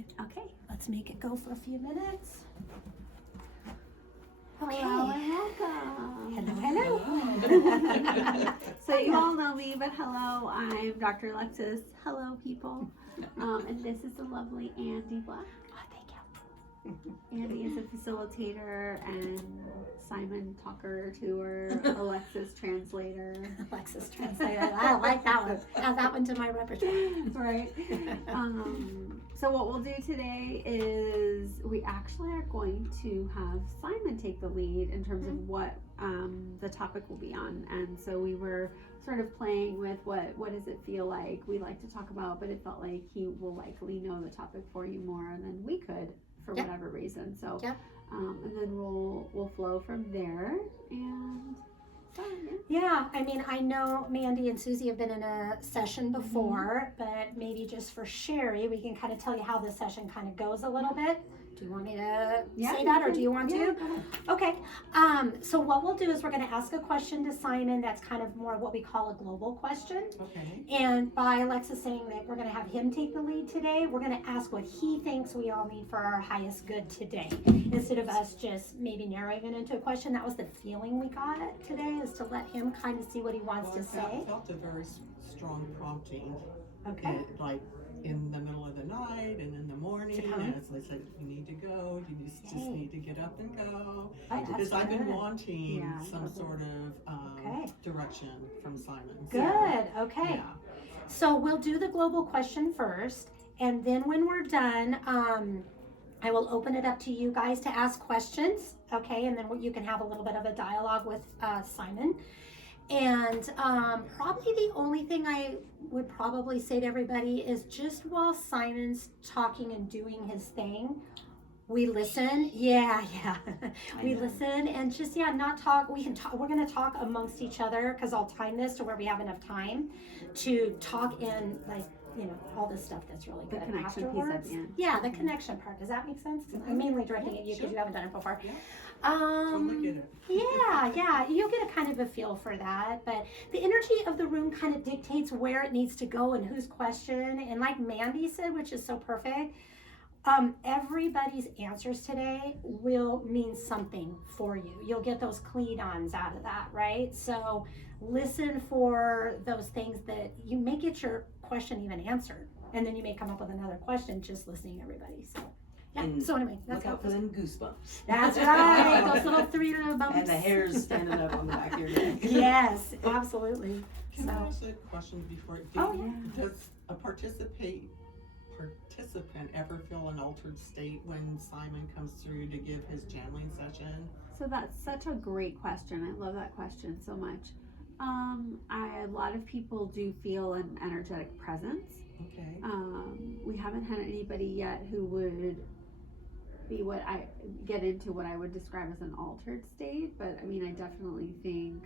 right. Okay, let's make it go for a few minutes. Okay. Hello and welcome. Hello. So you all know me, but hello, I'm Dr. Alexis. Hello, people. And this is the lovely Andy Black. Oh, thank you. Andy is a facilitator and Simon talker to her, Alexis translator. Alexis translator. I like that one. Add that one to my repertoire. Right. So what we'll do today is we actually are going to have Simon take the lead in terms of what the topic will be on. And so we were sort of playing with what does it feel like we like to talk about, but it felt like he will likely know the topic for you more than we could for whatever reason. So and then we'll flow from there. And yeah, I mean, I know Mandy and Susie have been in a session before, but maybe just for Sherry, we can kind of tell you how this session kind of goes a little bit. Do you want me to say that, or do you want to? Okay. So what we'll do is we're going to ask a question to Simon that's kind of more what we call a global question. Okay. And by Alexis saying that we're going to have him take the lead today, we're going to ask what he thinks we all need for our highest good today, instead of us just maybe narrowing it into a question. That was the feeling we got today, is to let him kind of see what he wants to say. I felt a very strong prompting. Okay. Like in the middle of the night and in the morning, and it's like you need to go, you just need to get up and go. Because I've been wanting some sort of direction from Simon. Good, okay. Yeah. So we'll do the global question first, and then when we're done, I will open it up to you guys to ask questions, okay? And then you can have a little bit of a dialogue with Simon. And probably the only thing I would probably say to everybody is just while Simon's talking and doing his thing, we listen. We listen and just, not talk. We can talk. We're going to talk amongst each other, because I'll time this to where we have enough time to talk in, like, all this stuff that's really good. The connection afterwards. piece at the end. Yeah, the connection part. Does that make sense? I'm mainly directing at you because you haven't done it before. Yeah. Totally get it. Yeah, you'll get a kind of a feel for that. But the energy of the room kind of dictates where it needs to go and whose question. And like Mandy said, which is so perfect, everybody's answers today will mean something for you. You'll get those clean-ons out of that, right? So listen for those things that you may get your question even answered, and then you may come up with another question just listening to everybody. So so anyway, that's look out for them goosebumps. That's right. Those little 3 little bumps. And the hairs standing up on the back of your neck. Yes, absolutely. Can I ask a question before? Does a participant ever feel an altered state when Simon comes through to give his channeling session? So that's such a great question. I love that question so much. A lot of people do feel an energetic presence. Okay. We haven't had anybody yet who would be what I would describe as an altered state, but I mean, I definitely think.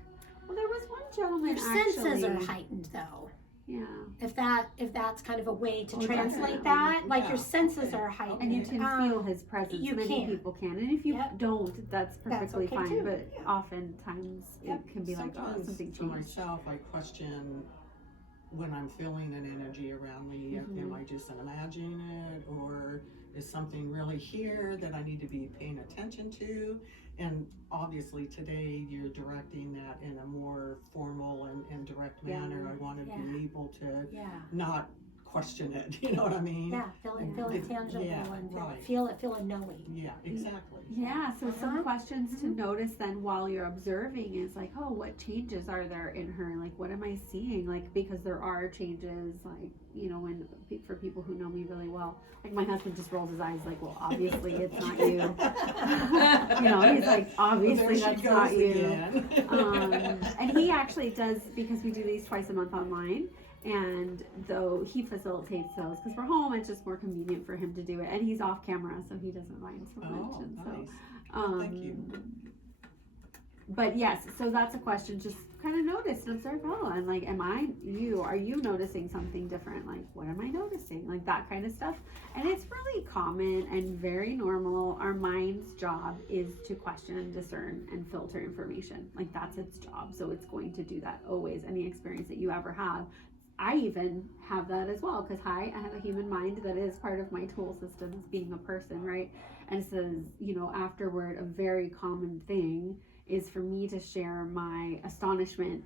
Well, there was one gentleman. Your senses are heightened, though. Yeah. If that's kind of a way to translate definitely. that, like your senses are heightened, and you can feel his presence. Many people can, and if you don't, that's perfectly okay fine. too. But oftentimes it can be like, Sometimes something for changed. myself, I question when I'm feeling an energy around me. Am I just imagining it, or is something really here that I need to be paying attention to? And obviously today you're directing that in a more formal and direct manner. I want to be able to not question it, you know what I mean? Yeah, feel it tangible and feel a knowing. Yeah, exactly. Yeah, so some questions to notice then while you're observing is like, oh, what changes are there in her? Like, what am I seeing? Like, because there are changes, like, when for people who know me really well, like my husband just rolls his eyes like, well, obviously it's not you. He's like, obviously that's not you. And he actually does, because we do these twice a month online. And though he facilitates those, because we're home, it's just more convenient for him to do it. And he's off camera, so he doesn't mind so much. And nice. Thank you. But yes, so that's a question. Just kind of notice and observe. Oh, and like, are you noticing something different? Like, what am I noticing? Like that kind of stuff. And it's really common and very normal. Our mind's job is to question and discern and filter information. Like that's its job. So it's going to do that always. Any experience that you ever have, I even have that as well, because I have a human mind that is part of my tool system as being a person, right? And it says, you know, afterward, a very common thing is for me to share my astonishment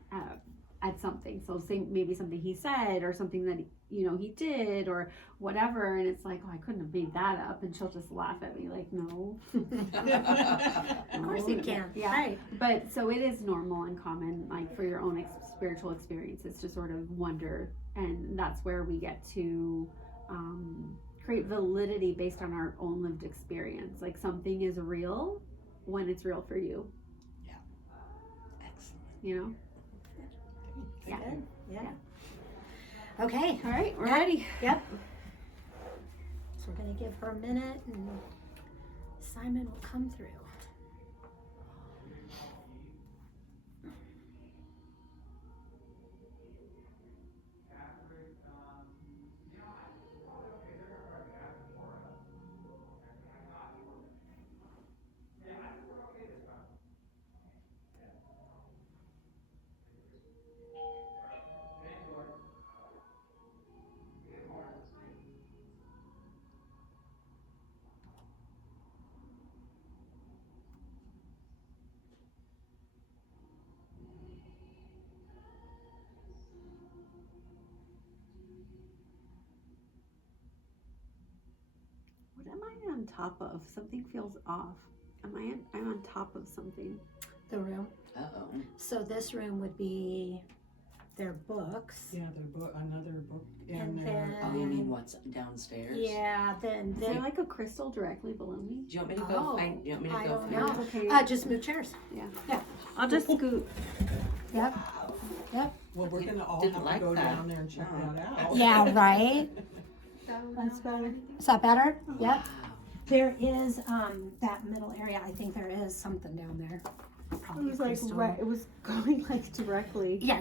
at something. So say maybe something he said or something that, you know, he did or whatever. And it's like, oh, I couldn't have made that up. And she'll just laugh at me like, no. Of course you can. Yeah. Right. But so it is normal and common, like for your own spiritual experiences, to sort of wonder. And that's where we get to create validity based on our own lived experience. Like something is real when it's real for you. Yeah. Excellent. You know? Yeah. Good. Yeah. Yeah. Okay. All right, we're ready. Yep. So we're going to give her a minute and Simon will come through. What am I on top of? Something feels off. I'm on top of something. The room. Uh-oh. So this room would be their books. Yeah, their book, another book, And and then- their, Oh, you mean what's downstairs? Yeah, then Is there like a crystal directly below me? Do you want me to go Oh, find? Do you want me to I go don't find know. it? Okay. just move chairs. I'll just scoot. Yep. well, we're gonna all Didn't have like to go that. down there and check No. that out. Yeah, right. That's better. Is that better? Yep. Wow. There is that middle area. I think there is something down there. It Probably was a like crystal. it was going like directly. Yeah.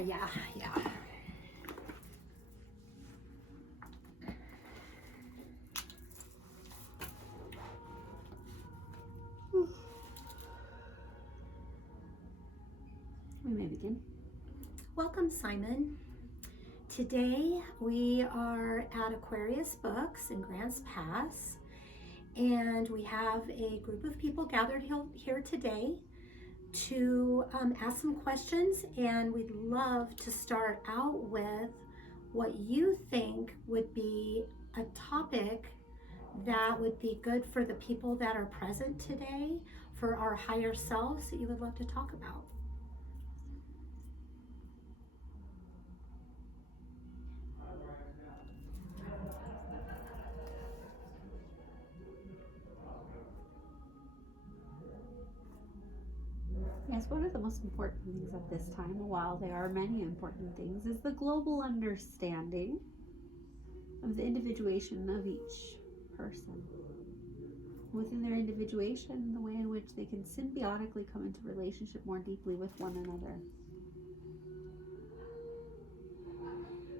We may begin. Welcome, Simon. Today we are at Aquarius Books in Grants Pass, and we have a group of people gathered here today to ask some questions, and we'd love to start out with what you think would be a topic that would be good for the people that are present today, for our higher selves, that you would love to talk about. Yes, one of the most important things at this time, while there are many important things, is the global understanding of the individuation of each person. Within their individuation, the way in which they can symbiotically come into relationship more deeply with one another.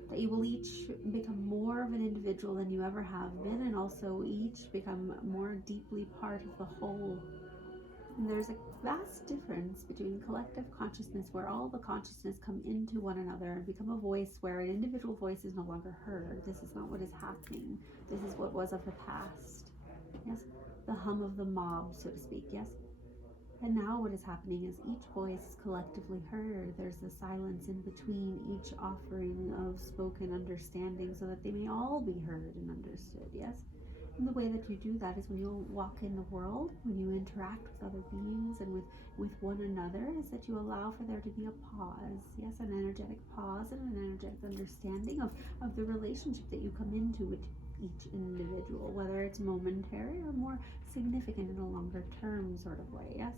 That you will each become more of an individual than you ever have been, and also each become more deeply part of the whole. And there's a vast difference between collective consciousness, where all the consciousness come into one another and become a voice where an individual voice is no longer heard. This is not what is happening. This is what was of the past. Yes? The hum of the mob, so to speak. Yes? And now what is happening is each voice is collectively heard. There's a silence in between each offering of spoken understanding, so that they may all be heard and understood. Yes? And the way that you do that is when you walk in the world, when you interact with other beings and with one another, is that you allow for there to be a pause. Yes, an energetic pause and an energetic understanding of the relationship that you come into with each individual, whether it's momentary or more significant in a longer term sort of way. Yes.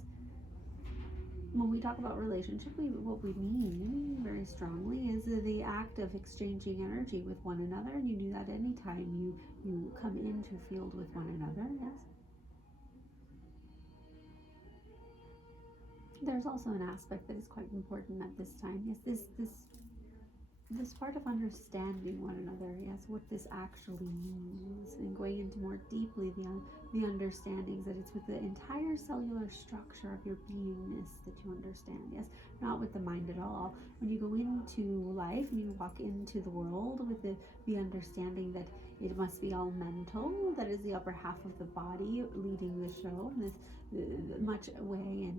When we talk about relationship, what we mean very strongly is the act of exchanging energy with one another, and you do that anytime you come into field with one another. Yes. There's also an aspect that is quite important at this time. Yes, this part of understanding one another. Yes, what this actually means in going into more deeply the understandings that it's with the entire cellular structure of your beingness that you understand, yes, not with the mind at all. When you go into life and you walk into the world with the understanding that it must be all mental, that is the upper half of the body leading the show in this much way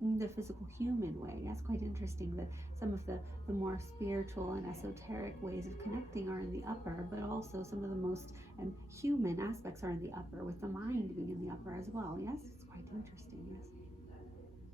in the physical human way. That's quite interesting that some of the more spiritual and esoteric ways of connecting are in the upper, but also some of the most human aspects are in the upper, with the mind being in the upper as well. Yes, it's quite interesting, yes.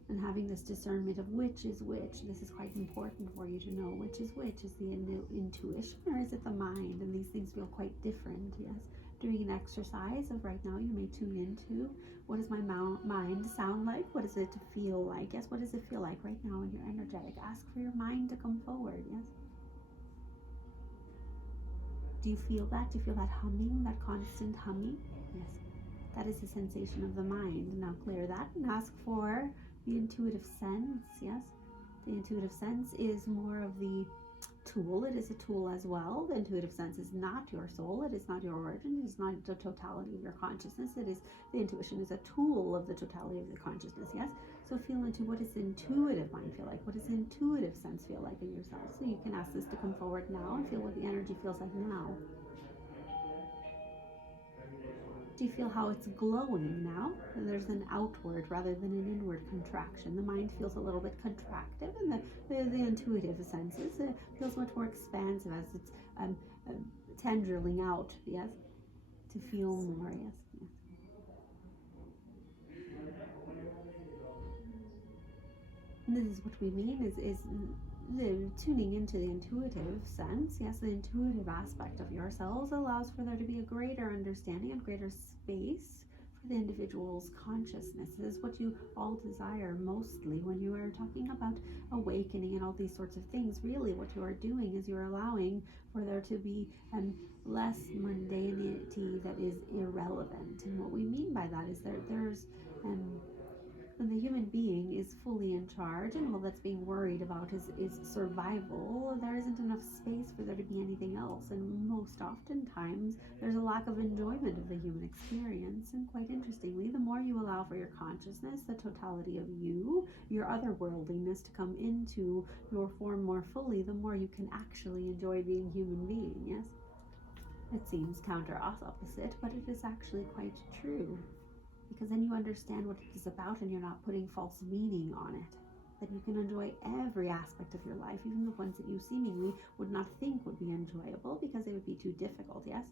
And having this discernment of which is which, this is quite important for you to know which is which. Is the intuition or is it the mind? And these things feel quite different, yes. Doing an exercise of right now, you may tune into what does my mind sound like? What does it feel like? Yes, what does it feel like right now when you're energetic? Ask for your mind to come forward, yes. Do you feel that? Do you feel that humming, that constant humming? Yes. That is the sensation of the mind. Now clear that and ask for the intuitive sense, yes. The intuitive sense is more of the tool. It is a tool as well. The intuitive sense is not your soul. It is not your origin. It is not the totality of your consciousness. It is, the intuition is a tool of the totality of your consciousness, yes. So feel into what does intuitive mind feel like? What does intuitive sense feel like in yourself? So you can ask this to come forward now and feel what the energy feels like now. Do you feel how it's glowing now? There's an outward rather than an inward contraction. The mind feels a little bit contractive, and the intuitive senses feels much more expansive as it's tendriling out, yes, to feel more, yes, yes. And this is what we mean is the tuning into the intuitive sense, yes, the intuitive aspect of yourselves allows for there to be a greater understanding and greater space for the individual's consciousness. This is what you all desire mostly when you are talking about awakening and all these sorts of things. Really what you are doing is you're allowing for there to be less mundanity that is irrelevant. And what we mean by that is there's when the human being is fully in charge and all that's being worried about is survival, there isn't enough space for there to be anything else. And most oftentimes, there's a lack of enjoyment of the human experience. And quite interestingly, the more you allow for your consciousness, the totality of you, your otherworldliness to come into your form more fully, the more you can actually enjoy being human being, yes? It seems opposite, but it is actually quite true. Because then you understand what it is about and you're not putting false meaning on it. That you can enjoy every aspect of your life, even the ones that you seemingly would not think would be enjoyable because they would be too difficult, yes?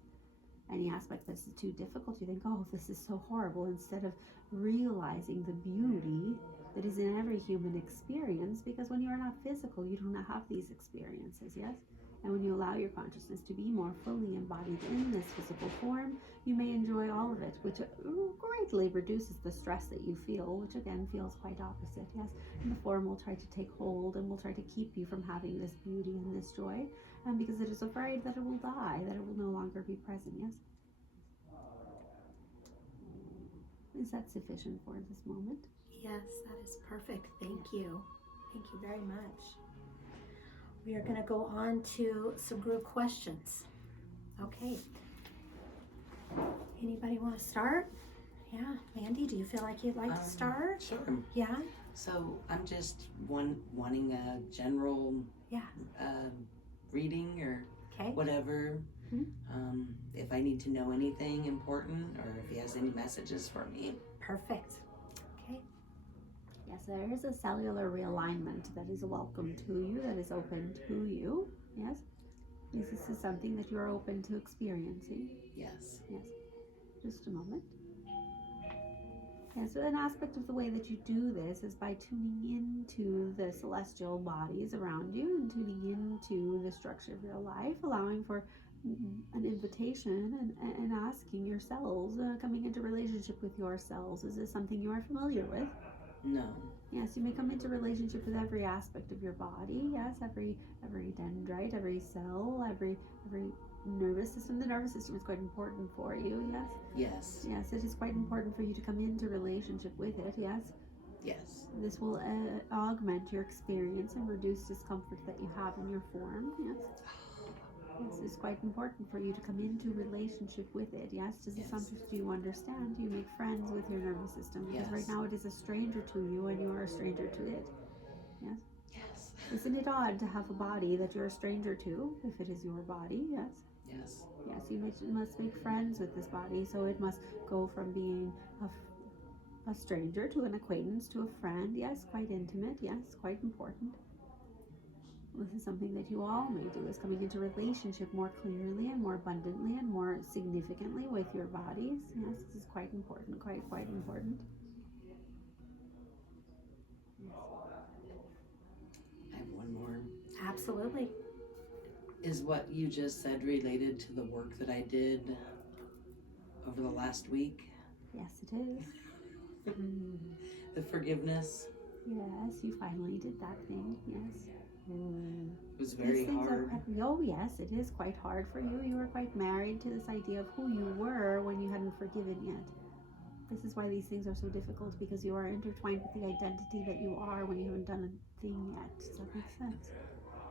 Any aspect that's too difficult, you think, oh, this is so horrible, instead of realizing the beauty that is in every human experience, because when you are not physical, you do not have these experiences, yes? And when you allow your consciousness to be more fully embodied in this physical form, you may enjoy all of it, which greatly reduces the stress that you feel, which again feels quite opposite, yes? And the form will try to take hold and will try to keep you from having this beauty and this joy, because it is afraid that it will die, that it will no longer be present, yes? Is that sufficient for this moment? Yes, that is perfect. Thank you. Thank you very much. We are going to go on to some group questions. Okay. Anybody want to start? Yeah, Mandy, do you feel like you'd like to start? Sure. Yeah. So I'm just wanting a general reading or Okay. whatever. Mm-hmm. If I need to know anything important or if he has any messages for me. Perfect. Okay. Yes, there is a cellular realignment that is welcome to you, that is open to you. Yes? This is something that you're open to experiencing. Yes. Yes. Just a moment. Yes, so an aspect of the way that you do this is by tuning into the celestial bodies around you and tuning into the structure of your life, allowing for an invitation and asking yourselves, coming into relationship with yourselves. Is this something you are familiar with? No. Yes, you may come into relationship with every aspect of your body. Yes, every dendrite, every cell, every nervous system. The nervous system is quite important for you. Yes. Yes. Yes, it is quite important for you to come into relationship with it. Yes. Yes. This will augment your experience and reduce discomfort that you have in your form. Yes. Yes, it's quite important for you to come into relationship with it. Yes, do you understand? Do you make friends with your nervous system? Because right Yes. now it is a stranger to you and you are a stranger to it. Yes. Yes. Isn't it odd to have a body that you're a stranger to, if it is your body? Yes. Yes. Yes, you must make friends with this body, so it must go from being a stranger to an acquaintance to a friend. Yes, quite intimate. Yes, quite important. This is something that you all may do, is coming into relationship more clearly and more abundantly and more significantly with your bodies. Yes, this is quite important, quite important. I have one more. Absolutely. Is what you just said related to the work that I did over the last week? Yes, it is. The forgiveness. Yes, you finally did that thing. Yes. It was These very things hard. oh yes, it is quite hard for you. You were quite married to this idea of who you were when you hadn't forgiven yet. This is why these things are so difficult, because you are intertwined with the identity that you are when you haven't done a thing yet. Does that make sense?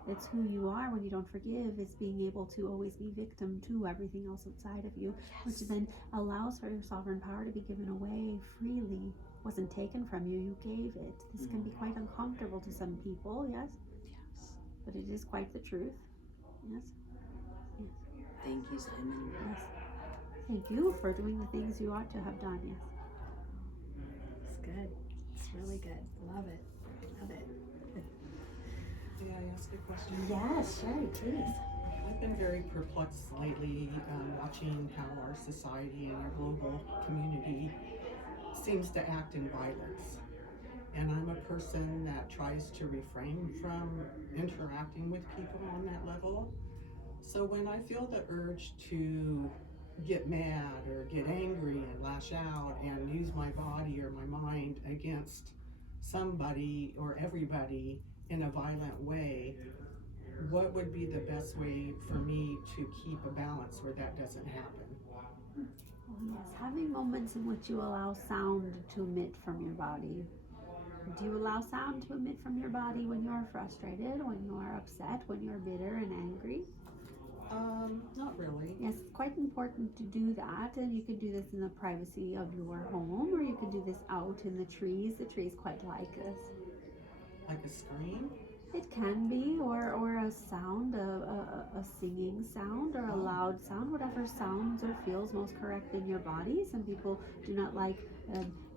It's who you are when you don't forgive. It's being able to always be victim to everything else outside of you, which then allows for your sovereign power to be given away freely. It wasn't taken from you, you gave it. This can be quite uncomfortable to some people, yes? Yes. But it is quite the truth. Yes. Yes. Thank you, Simon. Yes. Thank you for doing the things you ought to have done, yes. It's good. It's really good. Love it. Love it. May I ask a question? Yes, sure, please. I've been very perplexed lately watching how our society and our global community seems to act in violence. And I'm a person that tries to refrain from interacting with people on that level. So when I feel the urge to get mad or get angry and lash out and use my body or my mind against somebody or everybody in a violent way, what would be the best way for me to keep a balance where that doesn't happen? Oh, yes, having moments in which you allow sound to emit from your body. Do you allow sound to emit from your body when you are frustrated, when you are upset, when you're bitter and angry? Not really. Yes, it's quite important to do that, and you can do this in the privacy of your home, or you can do this out in the trees. The trees quite like this. Like a scream? It can be, or a sound, a singing sound, or a loud sound, whatever sounds or feels most correct in your body. Some people do not like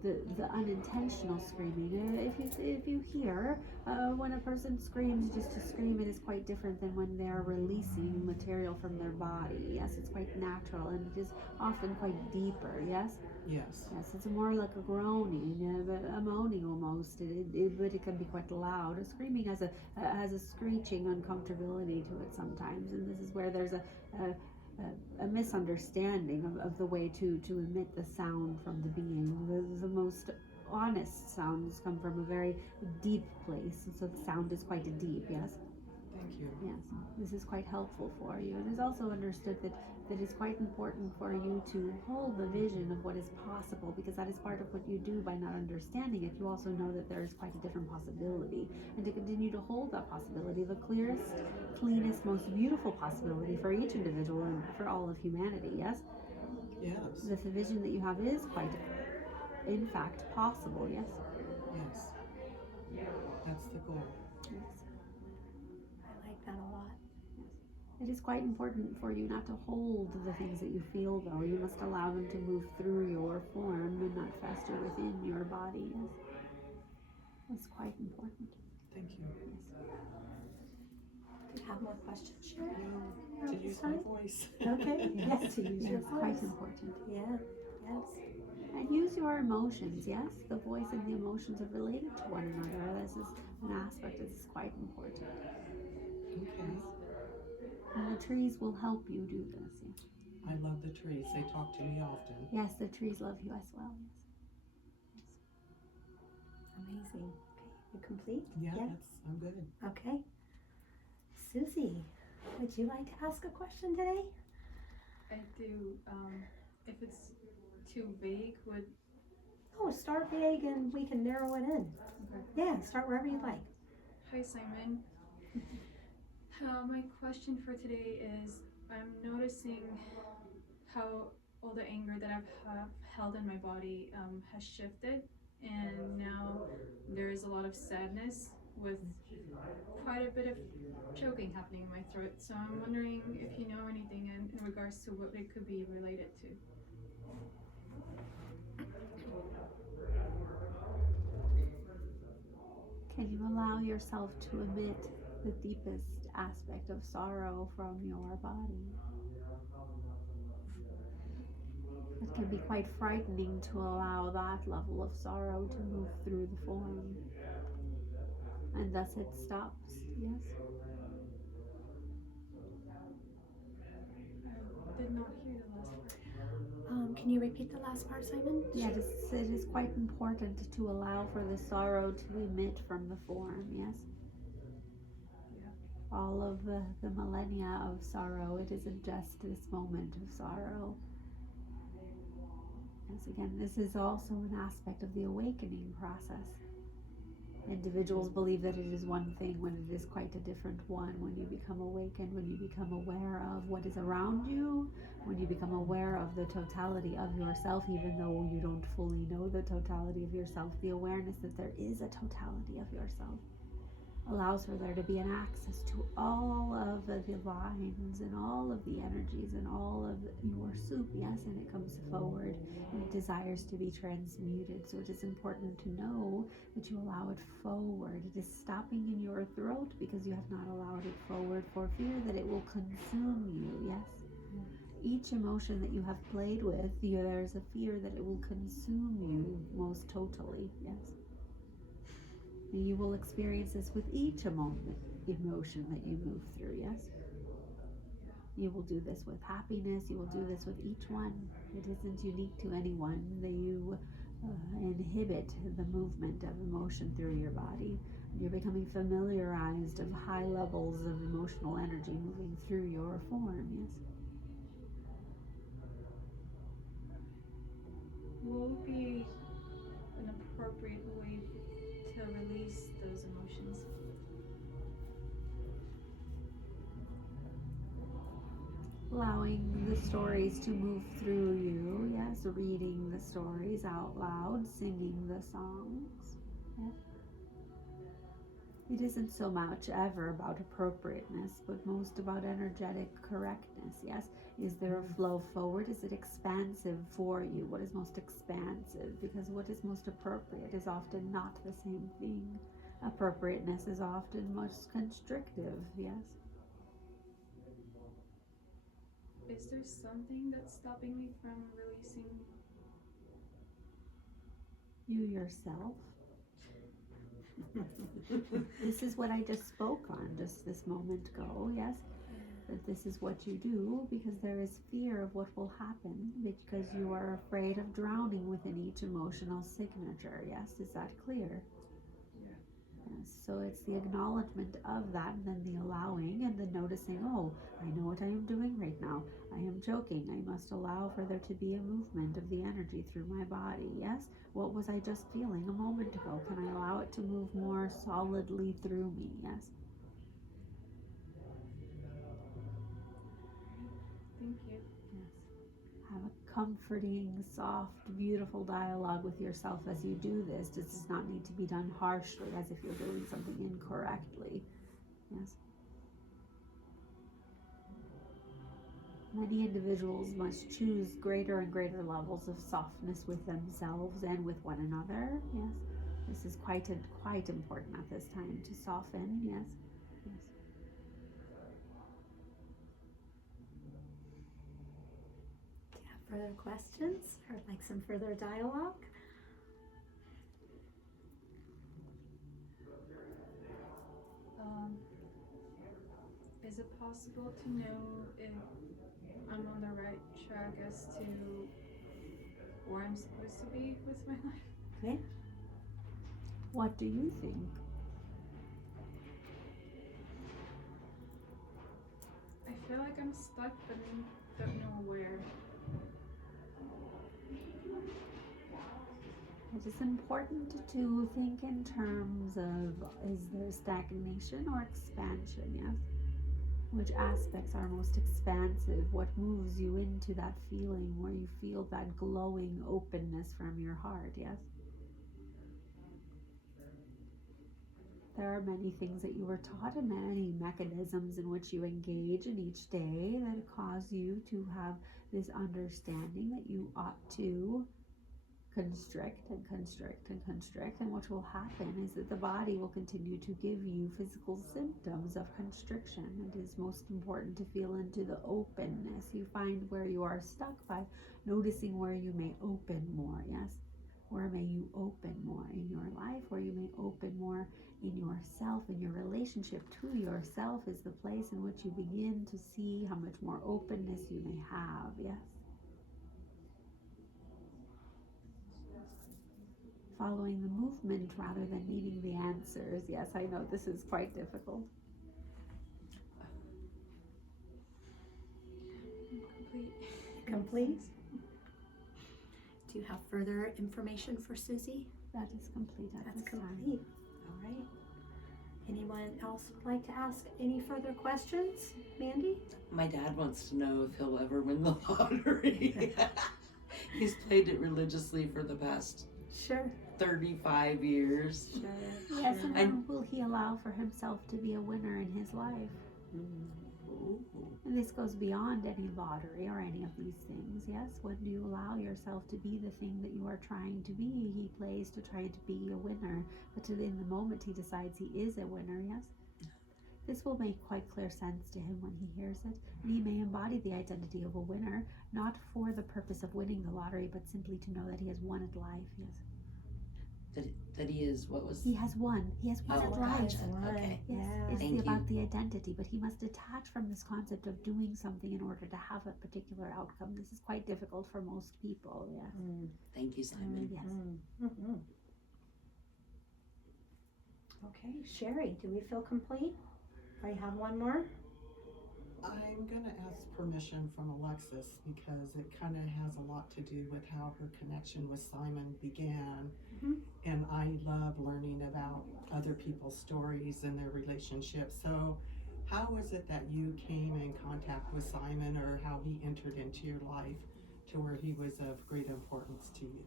the unintentional screaming. If you hear when a person screams just to scream, it is quite different than when they are releasing material from their body. Yes, it's quite natural, and it is often quite deeper. Yes. Yes. Yes, it's more like a groaning, a moaning almost, but it can be quite loud. A screaming has a screeching uncomfortability to it sometimes, and this is where there's a misunderstanding of the way to emit the sound from the being. The most honest sounds come from a very deep place, and so the sound is quite deep, yes? Thank you. Yes, this is quite helpful for you. It is also understood that it's quite important for you to hold the vision of what is possible, because that is part of what you do by not understanding it. You also know that there is quite a different possibility, and to continue to hold that possibility, the clearest, cleanest, most beautiful possibility for each individual and for all of humanity, yes? Yes. The vision that you have is quite, in fact, possible, yes? Yes. That's the goal. Yes. I like that a lot. It is quite important for you not to hold the things that you feel, though. You must allow them to move through your form and not fester within your body. Yes. That's quite important. Thank you. Yes. Do you have more questions, Sharon? No, to use my voice. Okay. Yes, to use your Yes, quite voice. important. Yeah. Yes. And use your emotions, yes? The voice and the emotions are related to one another. This is an aspect that is quite important. Okay. And the trees will help you do this, yes. I love the trees. They talk to me often. Yes, the trees love you as well, yes. Amazing. Okay. You complete? Yeah, Yeah. I'm good. Okay. Susie, would you like to ask a question today? I do. If it's too vague, would Oh, start vague and we can narrow it in. okay. Yeah, start wherever you like. Hi, Simon. My question for today is I'm noticing how all the anger that I've have held in my body has shifted, and now there is a lot of sadness with quite a bit of choking happening in my throat. So I'm wondering if you know anything in regards to what it could be related to. Can you allow yourself to emit the deepest aspect of sorrow from your body? It can be quite frightening to allow that level of sorrow to move through the form, and thus it stops. Yes? I did not hear the last part. Can you repeat the last part, Simon? Yeah, it is quite important to allow for the sorrow to emit from the form, yes? Yeah. All of the millennia of sorrow, it isn't just this moment of sorrow. Yes, again, this is also an aspect of the awakening process. Individuals believe that it is one thing when it is quite a different one. When you become awakened, when you become aware of what is around you, when you become aware of the totality of yourself, even though you don't fully know the totality of yourself, the awareness that there is a totality of yourself allows for there to be an access to all of the lines and all of the energies and all of your soup, yes, and it comes forward and it desires to be transmuted. So it is important to know that you allow it forward. It is stopping in your throat because you have not allowed it forward for fear that it will consume you, yes. Each emotion that you have played with, there's a fear that it will consume you most totally, yes. And you will experience this with each emotion that you move through, yes? You will do this with happiness. You will do this with each one. It isn't unique to anyone that you inhibit the movement of emotion through your body. You're becoming familiarized of high levels of emotional energy moving through your form, yes? What would be an appropriate way to release those emotions? Allowing the stories to move through you, yes, reading the stories out loud, singing the songs. Yes. It isn't so much ever about appropriateness, but most about energetic correctness, yes? Is there a flow forward? Is it expansive for you? What is most expansive? Because what is most appropriate is often not the same thing. Appropriateness is often most constrictive, yes? Is there something that's stopping me from releasing? You yourself. This is what I just spoke on just this moment ago, yes? That this is what you do because there is fear of what will happen because you are afraid of drowning within each emotional signature, yes? Is that clear? Yeah. Yes, so it's the acknowledgement of that, and then the allowing, and the noticing, oh, I know what I am doing right now. I am joking. I must allow for there to be a movement of the energy through my body, yes? What was I just feeling a moment ago? Can I allow it to move more solidly through me, yes? Thank you. Yes. Have a comforting, soft, beautiful dialogue with yourself as you do this. This does not need to be done harshly as if you're doing something incorrectly. Yes. Many individuals must choose greater and greater levels of softness with themselves and with one another. Yes. This is quite important at this time to soften. Yes. Yes. Do you have further questions or like some further dialogue? Is it possible to know if I'm on the right track as to where I'm supposed to be with my life? Okay. What do you think? I feel like I'm stuck, but I don't know where. It is important to think in terms of, is there stagnation or expansion, yes? Which aspects are most expansive? What moves you into that feeling where you feel that glowing openness from your heart? Yes. There are many things that you were taught and many mechanisms in which you engage in each day that cause you to have this understanding that you ought to constrict and constrict and constrict, and what will happen is that the body will continue to give you physical symptoms of constriction. It is most important to feel into the openness. You find where you are stuck by noticing where you may open more. Yes, where may you open more in your life, where you may open more in yourself, in your relationship to yourself is the place in which you begin to see how much more openness you may have. Yes. Following the movement rather than needing the answers. Yes, I know this is quite difficult. Complete? Do you have further information for Susie? That is complete at That's this time. complete. All right. Anyone else would like to ask any further questions? Mandy? My dad wants to know if he'll ever win the lottery. He's played it religiously for the past Sure. 35 years. Sure. Yes, sure. and when will he allow for himself to be a winner in his life? Ooh. And this goes beyond any lottery or any of these things. Yes, when do you allow yourself to be the thing that you are trying to be? He plays to try to be a winner, but in the moment he decides he is a winner. Yes, this will make quite clear sense to him when he hears it, and he may embody the identity of a winner, not for the purpose of winning the lottery, but simply to know that he has won at life. Yes, That he is, what was... he has won. He has won Oh, at life. gotcha. Okay. Yes, Yeah. it's Thank about you. the identity, but he must detach from this concept of doing something in order to have a particular outcome. This is quite difficult for most people. Yes. Thank you, Simon. Yes. Mm-hmm. Okay, Sherry, do we feel complete? I have one more. I'm gonna ask permission from Alexis because it kind of has a lot to do with how her connection with Simon began. Mhm. And I love learning about other people's stories and their relationships. So how was it that you came in contact with Simon, or how he entered into your life to where he was of great importance to you?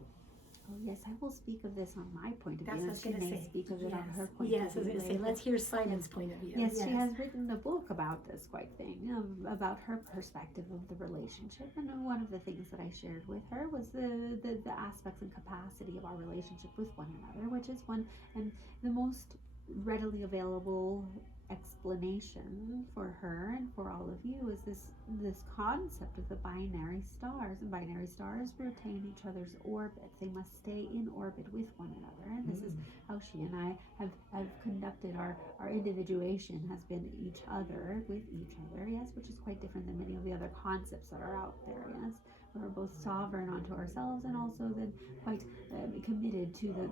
Oh yes, I will speak of this on my point of That's view, what I and was she gonna may say. speak of it on her point Yes, I of was view. gonna say, let's hear Simon's point of view. Yes, she has written a book about this quite thing, about her perspective of the relationship. And one of the things that I shared with her was the aspects and capacity of our relationship with one another, which is one, and the most readily available explanation for her and for all of you is this concept of the binary stars. And binary stars retain each other's orbits. They must stay in orbit with one another, and this is how she and I have conducted our individuation, has been each other with each other. Yes, which is quite different than many of the other concepts that are out there. Yes, we're both sovereign unto ourselves and also then quite committed to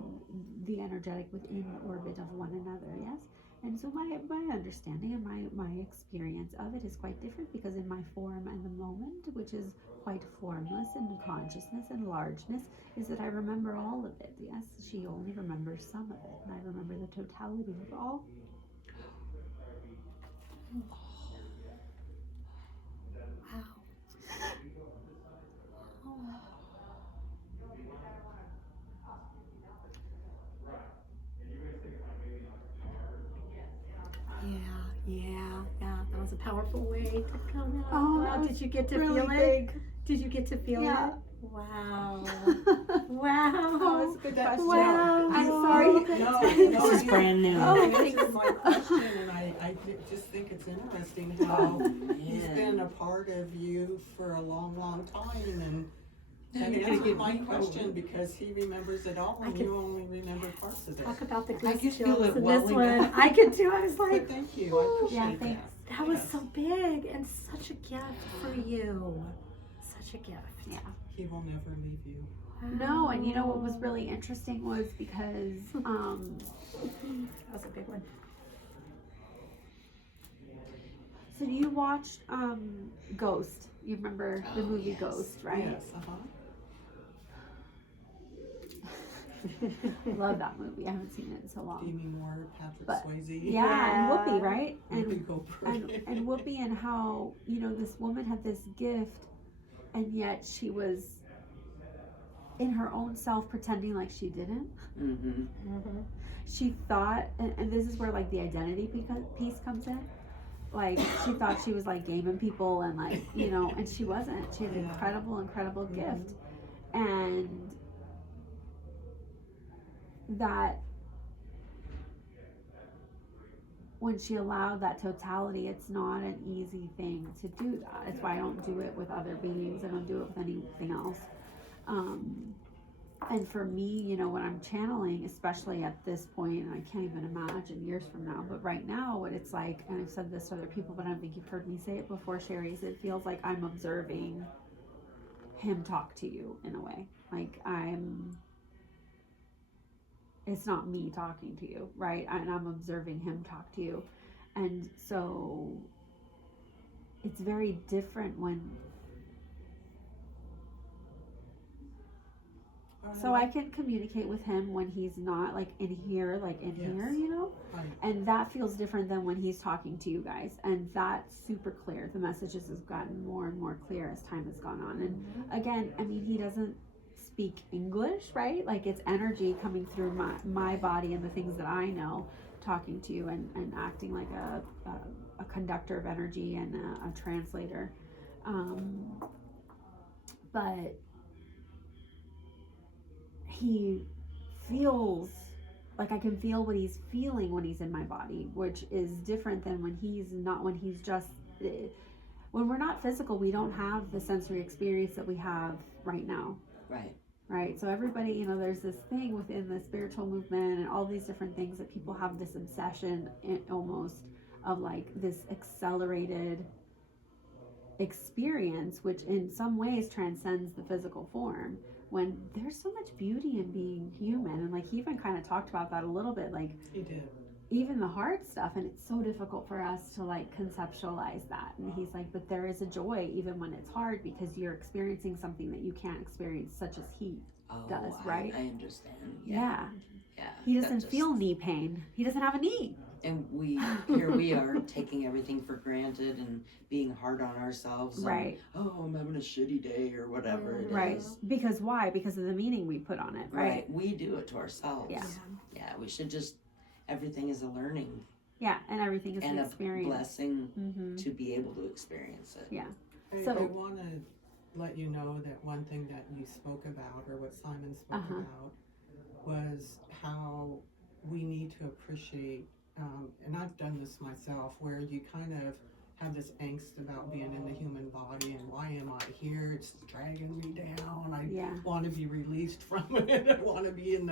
the energetic within the orbit of one another. Yes. And so my understanding and my experience of it is quite different, because in my form and the moment, which is quite formless and consciousness and largeness, is that I remember all of it. Yes, she only remembers some of it, and I remember the totality of it all. Wow. Yeah. That was a powerful way to come out. Oh, Wow. that Did you get to really feel it? big. Did you get to feel Yeah. it? Wow. That Wow. was a good That- question. Wow. I'm sorry. This is brand new. Answered my question, and I just think it's interesting how he's Man. been a part of you for a long, long time, and You're that gonna answered get my me question going. because he remembers it all I and could- you only remember parts of it. Talk about the I goose could feel chills it in this welling one. up. I could too. I was But like, thank you, I appreciate Yeah, that. thanks. that was so big and such a gift for you. Such a gift. Yeah. He will never leave you. No, and you know what was really interesting was because That was a big one. so you watched Ghost. You remember the Oh, movie yes. Ghost, right? Yes, Love that movie. I haven't seen it in so long. Demi Moore, Patrick But- Swayze. Yeah, and Whoopi, right? Whoopi Goldberg. And Whoopi, and how, you know, this woman had this gift, and yet she was in her own self pretending like she didn't. Mm-hmm. She thought, and this is where like the identity piece comes in. Like she thought she was like gaming people and like, you know, and she wasn't. She had an incredible gift, and that when she allowed that totality, it's not an easy thing to do that. It's why I don't do it with other beings. I don't do it with anything else. And for me, you know, when I'm channeling, especially at this point, and I can't even imagine years from now, but right now, what it's like, and I've said this to other people, but I don't think you've heard me say it before, Sherry, is it feels like I'm observing him talk to you in a way. Like it's not me talking to you, right? And I'm observing him talk to you. And so it's very different when, so I can communicate with him when he's not like in here, here, you know? Right. And that feels different than when he's talking to you guys. And that's super clear. The messages have gotten more and more clear as time has gone on. And again, I mean, he doesn't speak English, right? Like it's energy coming through my body and the things that I know, talking to you and acting like a conductor of energy and a translator. But he feels like I can feel what he's feeling when he's in my body, which is different than when he's not, when he's just, when we're not physical, we don't have the sensory experience that we have right now. Right. So everybody, you know, there's this thing within the spiritual movement and all these different things that people have this obsession almost of like this accelerated experience, which in some ways transcends the physical form, when there's so much beauty in being human. And like he even kind of talked about that a little bit, like He did. even the hard stuff, and it's so difficult for us to like conceptualize that. And he's like, but there is a joy even when it's hard, because you're experiencing something that you can't experience, such as he does, right? I understand. Yeah. Yeah. He doesn't feel knee pain. He doesn't have a knee. And here we are taking everything for granted and being hard on ourselves. And, Right. oh, I'm having a shitty day or whatever it Right. is. Because why? Because of the meaning we put on it, right? We do it to ourselves. Yeah. Yeah, we should just, everything is a learning Yeah, and everything is and an a experience. blessing Mm-hmm. to be able to experience it. Yeah. I So- want to let you know that one thing that you spoke about, or what Simon spoke Uh-huh. about, was how we need to appreciate, and I've done this myself, where you kind of have this angst about being in the human body and why am I here? It's dragging me down. I Yeah. want to be released from it. I want to be in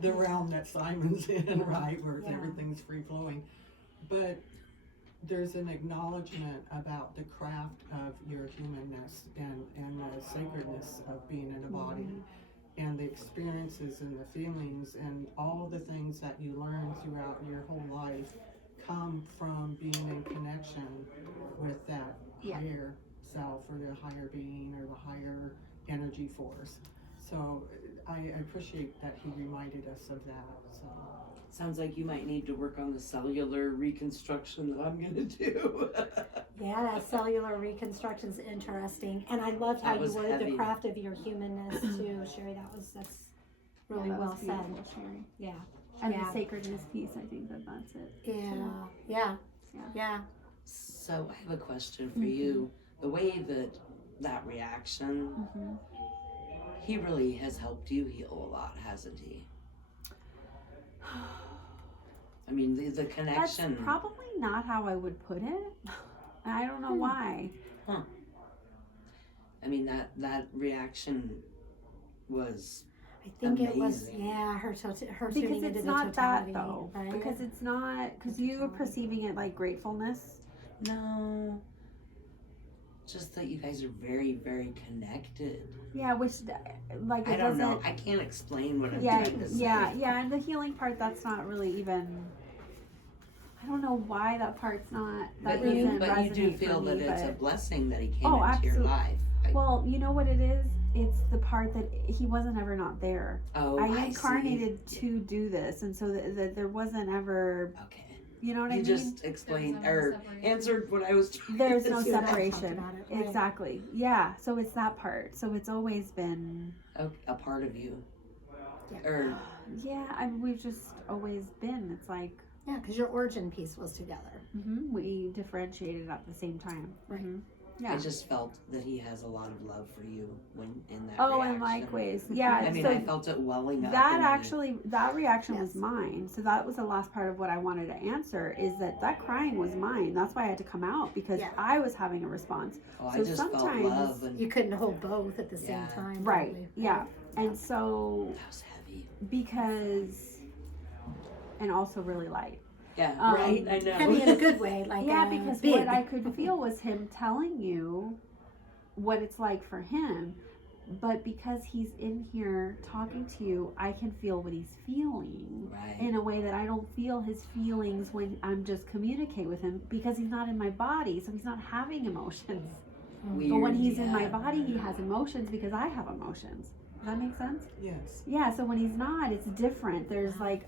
the realm that Simon's in, right, where Yeah. everything's free flowing. But there's an acknowledgement about the craft of your humanness and the sacredness of being in a body, and the experiences and the feelings and all the things that you learn throughout your whole life come from being in connection with that Yeah. higher self, or the higher being, or the higher energy force. So I appreciate that he reminded us of that. So Sounds like you might need to work on the cellular reconstruction that I'm going to do. Yeah, that cellular reconstruction's interesting, and I loved how That you was worded heavy. the craft of your humanness too, Sherry. That's really Yeah, that well was said. beautiful, Sherry. Yeah, And Yeah. the sacredness piece, I think that's it. yeah, Yeah. yeah. So I have a question for you. The way that reaction, Mm-hmm. he really has helped you heal a lot, hasn't he? I mean, the That's connection. probably not how I would put it. I don't know why. I mean, that reaction was I think it was, amazing. yeah, her Because tuning into it's the not that totality, though. right? Because it's not, because you were perceiving it like gratefulness. no. Just that you guys are very, very connected. Yeah, which like I it don't doesn't. know. I can't explain what I'm Yeah, trying to say. yeah, and the healing part, that's not really even. I don't know why that part's not. That But you doesn't do resonate feel for that me, it's a but- blessing that he came Oh, into your absolutely. life. Well, you know what it is? it's the part that he wasn't ever not there. Oh, I see. incarnated to do this, and so that there wasn't ever, Okay. you know what I You mean? just explained or separation. answered what I was trying There's to no say. separation. About it, right. Exactly. Yeah. So it's that part. So it's always been. A part of you. Yeah. Or Yeah. I mean, we've just always been. It's like Yeah, because your origin piece was together. we differentiated at the same time. Right. Yeah. I just felt that he has a lot of love for you when in that Oh, reaction. and likewise. Yeah. I mean, so I felt it welling up. that in me. actually, that reaction Yes. was mine. So that was the last part of what I wanted to answer, is that crying was mine. That's why I had to come out, because Yeah. I was having a response. Oh, I so just felt sometimes- love and You couldn't hold both at the same Yeah. time. Right. probably. Yeah. And so, that was heavy. because, and also really light. Yeah, Right, I know. Heavy in a good way, like Yeah, because big. what I could feel was him telling you what it's like for him. But because he's in here talking to you, I can feel what he's feeling Right. in a way that I don't feel his feelings when I'm just communicate with him, because he's not in my body, so he's not having emotions. Weird, But when he's in my yeah. body, he has emotions because I have emotions. Does that make sense? Yes. Yeah, so when he's not, it's different. There's like,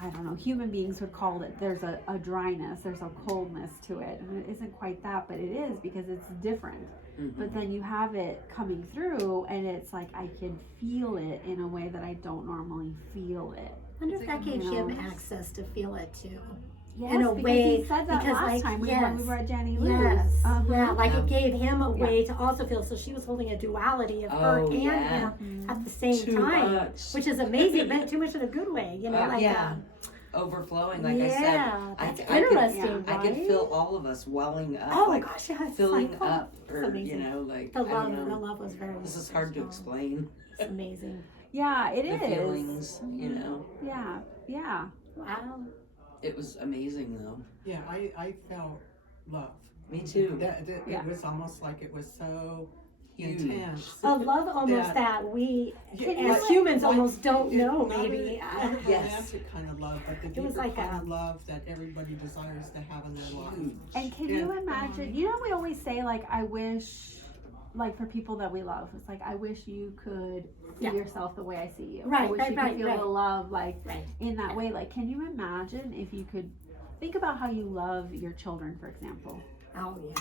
I don't know, human beings would call it, there's a dryness, there's a coldness to it. And it isn't quite that, but it is, because it's different. Mhm. But then you have it coming through, and it's like I can feel it in a way that I don't normally feel it. I wonder if that gave You know. him access to feel it too. Yes, In a because way, he said that because, last like, time when yes. we were at Jenny Lou's. Yes. Yeah, like Yeah. it gave him a Yeah. way to also feel. So she was holding a duality of her Oh, and yeah. him at the same Too time, much. which is amazing, but too much in a good way, you know? Like, Yeah. Overflowing, like yeah, I said. that's I could- interesting, I could right? feel all of us welling up. Oh like gosh, yeah, it's filling like, up, it's or amazing. you know, like The I don't love, know. the love was very. This is hard to strong. explain. It's amazing. Yeah, it The is. feelings, you know. Yeah, yeah. Wow. It was amazing though. Yeah, I felt love. Me too. Yeah. It was almost like it was so Huge. intense. A love almost Yeah. that we, Yeah, as like- humans, like, almost don't know. Not a- Maybe. not a Yes. romantic kind of love, but the It deeper was like kind a- of love that everybody desires to have in their life. Huge. And can Yeah. you imagine, you know, we always say, like, I wish, like, for people that we love, it's like, I wish you could see Yeah. yourself the way I see you. I Right, wish right, you could right, feel right. the love, like, Right. in that way. Like, can you imagine if you could think about how you love your children, for example? Oh yeah.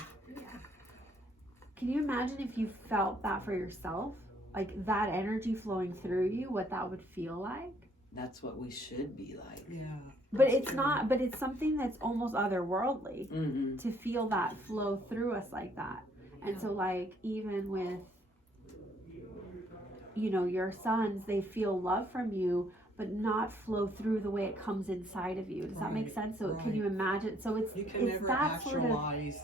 Can you imagine if you felt that for yourself? Like, that energy flowing through you, what that would feel like? That's what we should be like. Yeah. But that's it's true. not, but it's something that's almost otherworldly. Mm-hmm. To feel that flow through us like that. And so, like, even with, you know, your sons, they feel love from you, but not flow through the way it comes inside of you. Does that make Right, sense? So right. can you imagine? So it's You can never that sort of, actualize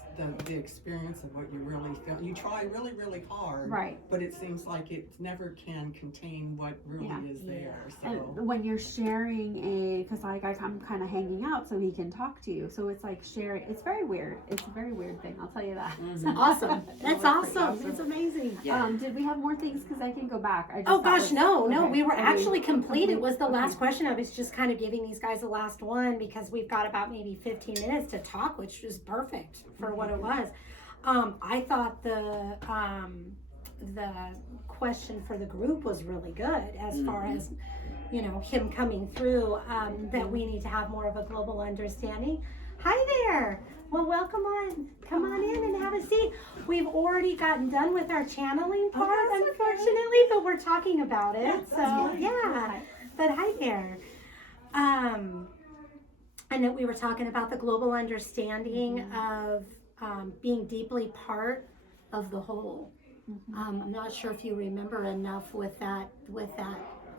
the experience of what you really feel. You try really, really hard, right. but it seems like it never can contain what really Yeah. is there. So And when you're sharing because like I'm kind of hanging out so he can talk to you. So it's like sharing. It's very weird. It's a very weird thing. I'll tell you that. Mhm. Awesome. That's That was pretty awesome. It's amazing. Yeah. Did we have more things? Because I can go back. I just Oh thought gosh, was- no. okay. We were Are we actually complete. It was the Okay. last question. I was just kind of giving these guys the last one because we've got about maybe 15 minutes to talk, which was perfect for what it was. I thought the question for the group was really good as far as, you know, him coming through, that we need to have more of a global understanding. Hi there. Well, welcome on. Come on in and have a seat. We've already gotten done with our channeling part, that's okay. unfortunately, but we're talking about it. So, yeah. But hi there. I know we were talking about the global understanding of being deeply part of the whole. I'm not sure if you remember enough with that,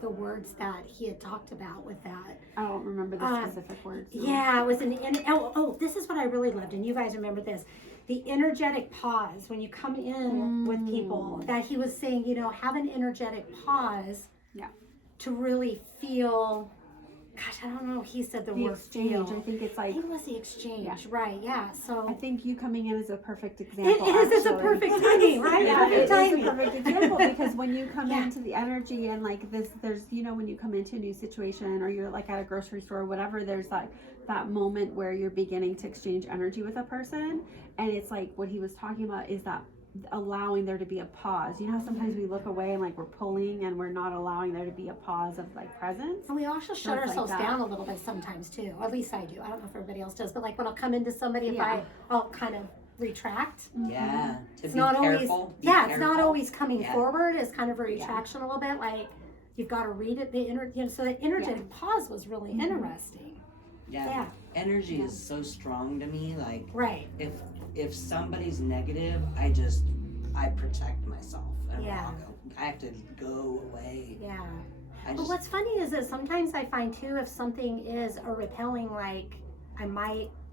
the words that he had talked about with that. I don't remember the specific words. so- Yeah, it was this is what I really loved, and you guys remember this. The energetic pause when you come in with people, that he was saying, you know, have an energetic pause. Yeah. To really feel, gosh, I don't know, he said the The word exchange. feel. I think it's I like, think it was the exchange, Yeah. right, yeah, so. I think you coming in is a perfect example. It is, it's a actually. perfect timing, right? Yeah, Perfect it is timing. a perfect example because when you come Yeah. into the energy and like this, there's, you know, when you come into a new situation or you're like at a grocery store or whatever, there's like that moment where you're beginning to exchange energy with a person. And it's like what he was talking about is that allowing there to be a pause. You know how sometimes we look away and like we're pulling and we're not allowing there to be a pause of like presence. And we also shut Feels like ourselves that. down a little bit sometimes too. At least I do. I don't know if everybody else does, but like when I'll come into somebody, if Yeah. I'll kind of retract. Yeah. To It's be not always, careful. Be yeah, it's not careful. always coming Yeah. forward. It's kind of a retraction a little bit. Like you've got to read it. So the energetic pause was really interesting. Yeah. Yeah. Energy is so strong to me. Like Right. if somebody's negative, I protect myself and Yeah. walk. I have to go away. Yeah. I But just what's funny is that sometimes I find too, if something is a repelling, like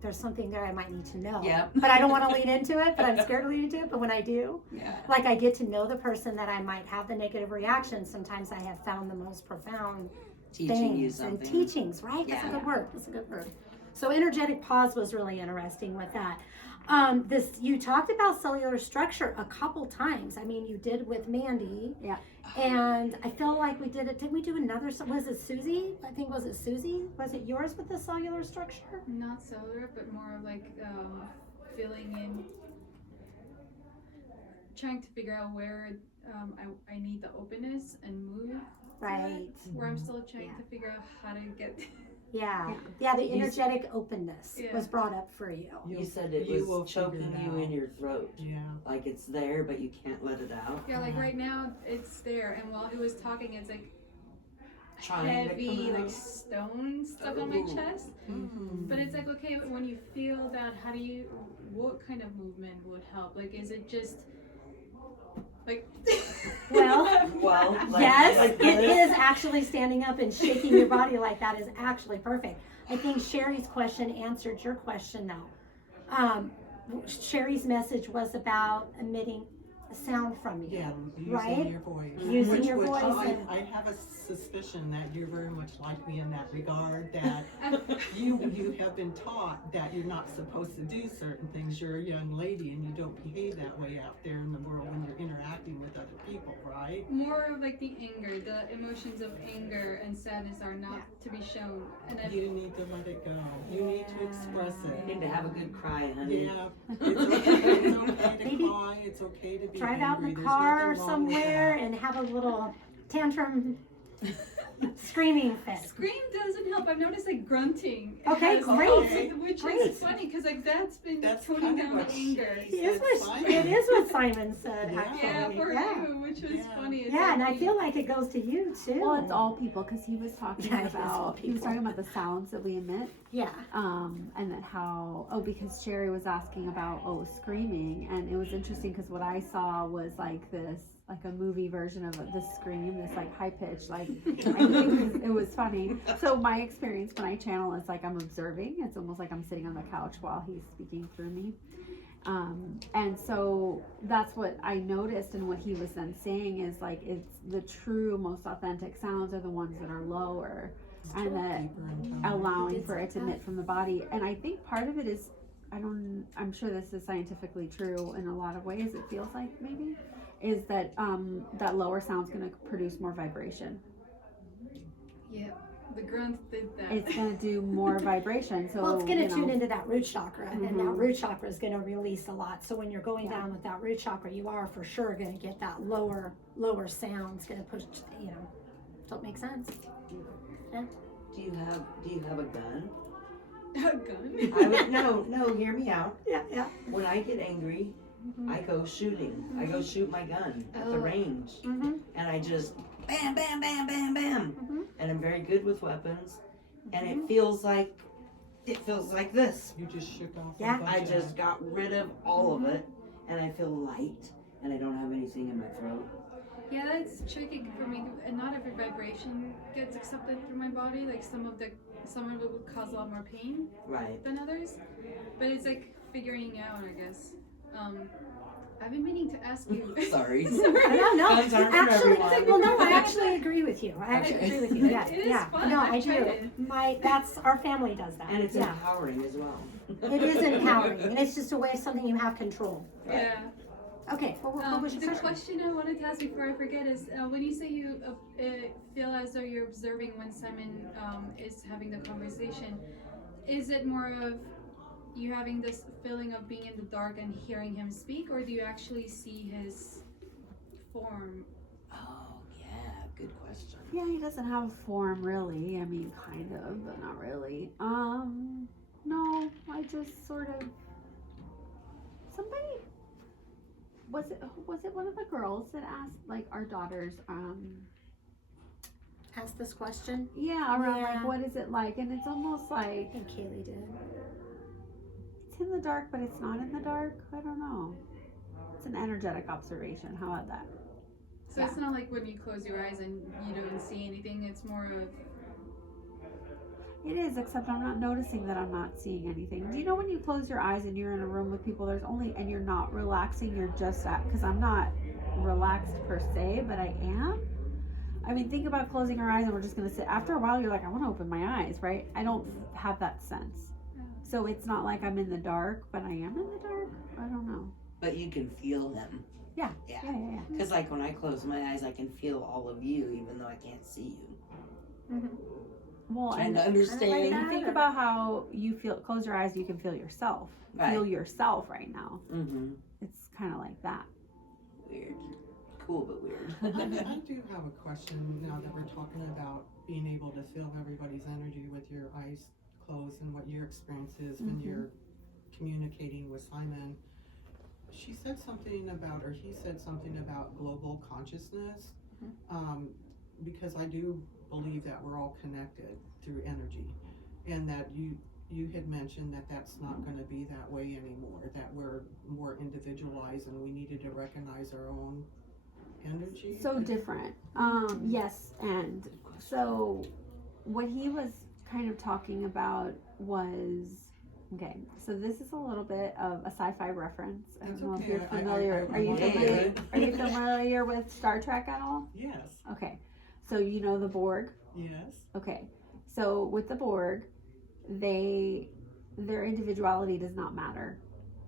there's something there I might need to know. Yeah. But I don't want to lead into it, but I'm scared to lead into it. But when I do, yeah. like I get to know the person that I might have the negative reaction, sometimes I have found the most profound Teaching you things and something. teachings, right? That's a Yeah. good word. That's a good word. So energetic pause was really interesting with that. You talked about cellular structure a couple times. I mean, you did with Mandy. Yeah. And I feel like we did it. Did we do another? Was it Susie? I think was it Susie? Was it yours with the cellular structure? Not cellular, but more of like filling in, trying to figure out where I need the openness and move. Right. Where I'm still trying Yeah. to figure out how to get. Yeah. Yeah. The energetic openness Yeah. was brought up for you. You said it You will was choking figure it you out. in your throat. Yeah. Like it's there, but you can't let it out. Yeah, like right now it's there, and while it was talking, it's like Trying to heavy, come like out. stone stuff on my Ooh. chest. Mm-hmm. But it's like, okay, when you feel that, what kind of movement would help? Like, is it just like? Well, Well, like, yes, like it this. is actually standing up and shaking your body like that is actually perfect. I think Sherry's question answered your question though. Sherry's message was about emitting a sound from you. Yeah, using Right? your voice. Using your which voice I have a suspicion that you're very much like me in that regard, that you have been taught that you're not supposed to do certain things. You're a young lady and you don't behave that way out there in the world when you're interacting with other people, right? More of like the anger, the emotions of anger and sadness are not to be shown. And I You need to let it go. You need to express You it. need to have a good cry, honey. Yeah, it's okay to Maybe cry. It's okay to be Drive angry. out in the There's car nothing wrong with somewhere that. and have a little tantrum screaming fit. scream doesn't help. I've noticed like grunting. Okay, has great. helped, which Great. is funny because like that's been That's toning kind of down the what anger. It is what Simon said, Yeah. actually. Yeah, for yeah. you, which was Yeah. funny. It's Yeah, like and I we- feel like it goes to you too. Well, it's all people because he was talking Yeah, it is all about people. the sounds that we emit, Yeah. and that how because Sherry was asking about screaming, and it was interesting because what I saw was like a movie version of this scream, this like high pitch, like I think it was funny. So my experience when I channel is like I'm observing. It's almost like I'm sitting on the couch while he's speaking through me. And so that's what I noticed, and what he was then saying is like it's the true, most authentic sounds are the ones that are lower, and that Deeper in tone. allowing for it to emit from the body. And I think part of it is I'm sure this is scientifically true in a lot of ways. It feels like maybe is that that lower sound's going to produce more vibration. Yeah, the grunt did that. It's going to do more vibration. So Well, it's going to you know, tune into that root chakra, and that Mhm. root chakra is going to release a lot. So when you're going Yeah. down with that root chakra, you are for sure going to get that lower sound. It's going to push, Does that make sense? Do you have a gun? A gun. No, hear me out. Yeah, yeah. When I get angry, I go shooting. I go shoot my gun at the Oh. range. Mm-hmm. And I just bam, bam, bam, bam, bam. Mhm. And I'm very good with weapons. And it feels like this. You just shook off. a Yeah. bunch I of- just got rid of all of it, and I feel light, and I don't have anything in my throat. Yeah, that's tricky for me. And not every vibration gets accepted through my body. Like some of it would cause a lot more pain Right. than others. But it's like figuring out, I guess. I've been meaning to ask you. Sorry. No, Guns aren't for actually, everyone. well, no, I actually agree with you. I actually agree with you. Yeah, It is yeah. fun. No, I've I tried do. it. That's our family does that. And it's yeah. empowering as well. It is empowering, and it's just a way of something you have control. Yeah. Okay, what was your The question? question I wanted to ask before I forget is when you say you feel as though you're observing when Simon is having the conversation, is it more of you having this feeling of being in the dark and hearing him speak, or do you actually see his form? Oh, yeah, good question. Yeah, he doesn't have a form really. I mean, kind of, but not really. No, I just sort of somebody was it one of the girls that asked like our daughters Ask this question. yeah around Yeah. like what is it like, and it's almost I like think Kaylee did. it's in the dark but it's not in the dark. I don't know. It's an energetic observation. How about that? So it's not like when you close your eyes and you don't see anything. It's more of It is, except I'm not noticing that I'm not seeing anything. Do you know when you close your eyes and you're in a room with people, there's only, and you're not relaxing, you're just at, because I'm not relaxed per se, but I am. I mean, think about closing our eyes and we're just going to sit. After a while, you're like, I want to open my eyes, right? I don't have that sense. So it's not like I'm in the dark, but I am in the dark. I don't know. But you can feel them. Yeah. Yeah. Yeah. Because, like, when I close my eyes, I can feel all of you, even though I can't see you. Mm-hmm. Well, Trying and to understand. you think about how you feel, close your eyes, you can feel yourself. Right. Feel yourself right now. Mm-hmm. It's kind of like that. Weird. Cool, but weird. I do have a question now that we're talking about being able to feel everybody's energy with your eyes closed and what your experience is when you're communicating with Simon. She said something about, or he said something about global consciousness, because I do believe that we're all connected through energy, and that you had mentioned that that's not going to be that way anymore, that we're more individualized and we needed to recognize our own energy. So different. Yes, and so what he was kind of talking about was, okay, so this is a little bit of a sci-fi reference. I don't That's know if okay. you're familiar. I Are you wanna familiar? hear it. Are you familiar with Star Trek at all? Yes. Okay, so you know the Borg. Yes. Okay, so with the Borg, their individuality does not matter.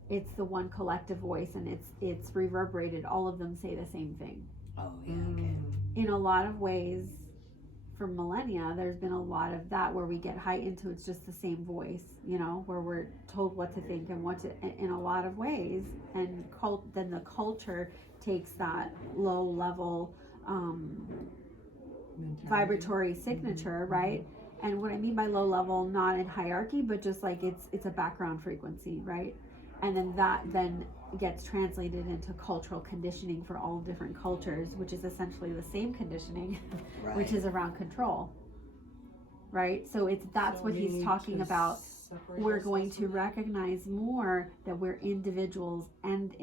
It's the one collective voice, and it's reverberated. All of them say the same thing. Oh, yeah, okay. In a lot of ways, for millennia, there's been a lot of that where we get heightened to it's just the same voice, you know, where we're told what to think and what to, in a lot of ways, and then the culture takes that low level vibratory signature, right? And what I mean by low level, not in hierarchy, but just like it's a background frequency, right? And then that then gets translated into cultural conditioning for all different cultures, which is essentially the same conditioning, Right. which is around control, right? So that's So what we he's need talking to about. separate We're going ourselves to from that? recognize more that we're individuals and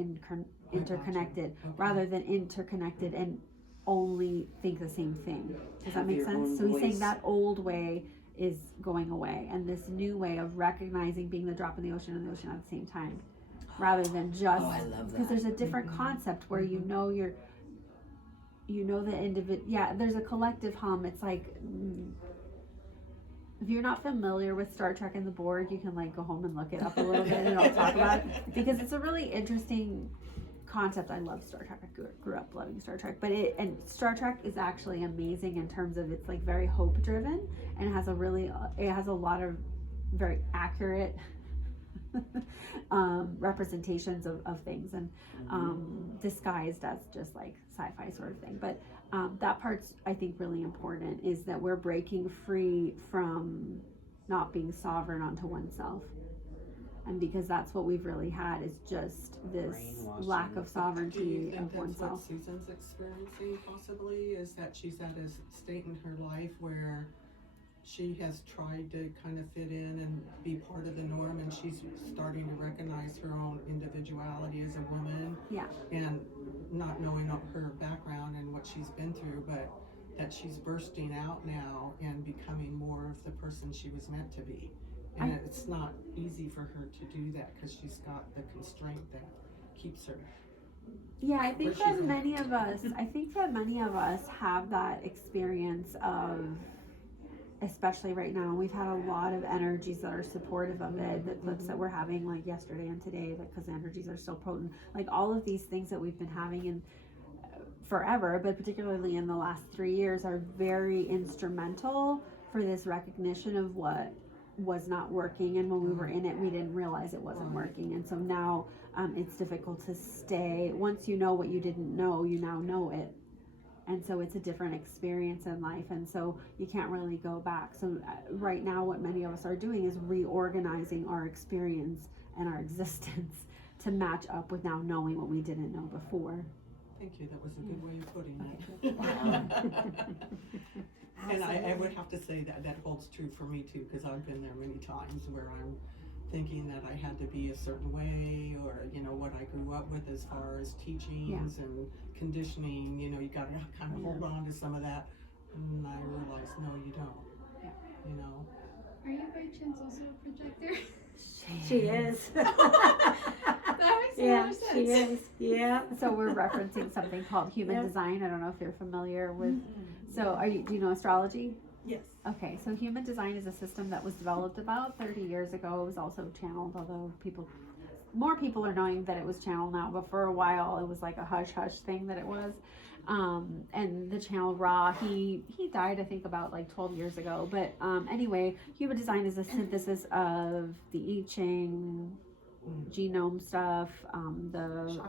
interconnected, Okay. rather than interconnected and only think the same thing. Does that Have make your sense? own So he's saying voice. that old way is going away, and this new way of recognizing being the drop in the ocean and the ocean at the same time, rather than just, Oh, I love because that. there's a different concept where you know the individual. Yeah, there's a collective hum. It's like, if you're not familiar with Star Trek and the Borg, you can like go home and look it up a little bit, and I'll talk about it, because it's a really interesting concept. I love Star Trek. I grew up loving Star Trek, and Star Trek is actually amazing in terms of it's like very hope driven, and it has a lot of very accurate representations of things, and disguised as just like sci-fi sort of thing. But that part's, I think, really important, is that we're breaking free from not being sovereign onto oneself. And because that's what we've really had, is just this Brainwashing. lack of Do sovereignty you think of that's oneself. what Susan's experiencing possibly, is that she's at a state in her life where she has tried to kind of fit in and be part of the norm, and she's starting to recognize her own individuality as a woman? Yeah. And not knowing her background and what she's been through, but that she's bursting out now and becoming more of the person she was meant to be. And it's not easy for her to do that because she's got the constraint that keeps her. Yeah, I think Where that she's many of us have that experience of, especially right now, we've had a lot of energies that are supportive of it. The clips that we're having like yesterday and today, because the energies are so potent, like all of these things that we've been having in forever, but particularly in the last 3 years, are very instrumental for this recognition of what was not working, and when we were in it we didn't realize it wasn't working, and so now it's difficult to stay. Once you know what you didn't know, you now know it, and so it's a different experience in life, and so you can't really go back. So right now what many of us are doing is reorganizing our experience and our existence to match up with now knowing what we didn't know before. Thank you, that was a good way of putting it. And I would have to say that holds true for me too, because I've been there many times where I'm thinking that I had to be a certain way, or what I grew up with as far as teachings and conditioning. You got to kind of hold on to some of that, and I realized no, you don't. Are you by chance also a projector? She is. That makes a lot of sense. She is. Yeah. So we're referencing something called human design. I don't know if you're familiar with. So do you know astrology? Yes. Okay, so human design is a system that was developed about 30 years ago. It was also channeled, although more people are knowing that it was channeled now, but for a while it was like a hush thing that it was. And the channel Ra, he died I think about like 12 years ago. But anyway, human design is a synthesis of the I Ching, genome stuff, the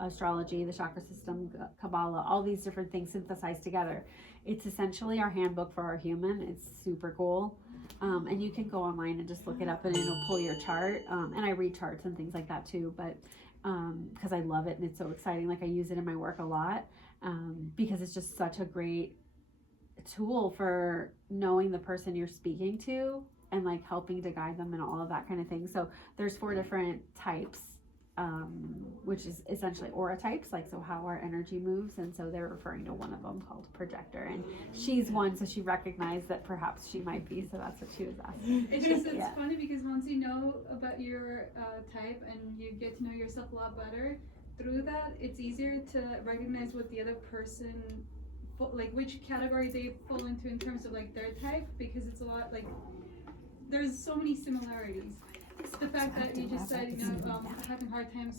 astrology, the chakra system, Kabbalah, all these different things synthesized together. It's essentially our handbook for our human. It's super cool. And you can go online and just look it up and it'll pull your chart. And I read charts and things like that too, but because I love it and it's so exciting. Like I use it in my work a lot because it's just such a great tool for knowing the person you're speaking to and like helping to guide them and all of that kind of thing. So there's 4 different types, which is essentially aura types, like so how our energy moves, and so they're referring to one of them called projector, and she's one, so she recognized that perhaps she might be, so that's what she was asking. It's funny because once you know about your type and you get to know yourself a lot better, through that it's easier to recognize what the other person, like which category they fall into in terms of like their type, because it's a lot like there's so many similarities. The fact that you just said, having hard times